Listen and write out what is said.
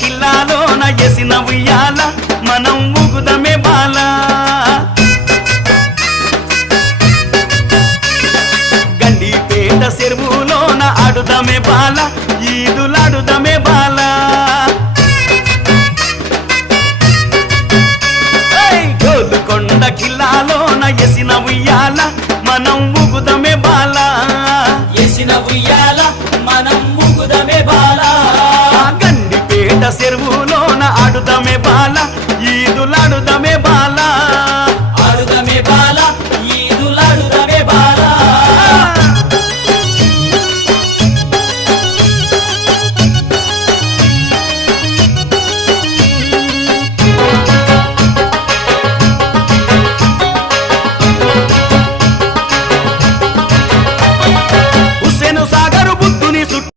కిల్లాలోన ఎసిన ఉయ్యాల మనం ఊగుదమే బాల గండిపేట చెరువులోన ఆడుదమే బాల ఈదులాడుదమే బాల గోలుకొండ కిల్లాలోన ఎసిన ఉయ్యాల మనం ఊగుదమే బాల ఎసిన ఉయ్యాల మనం ఊగుదమే బాల గండిపేట చెరువులోన ఆడుదమే బాల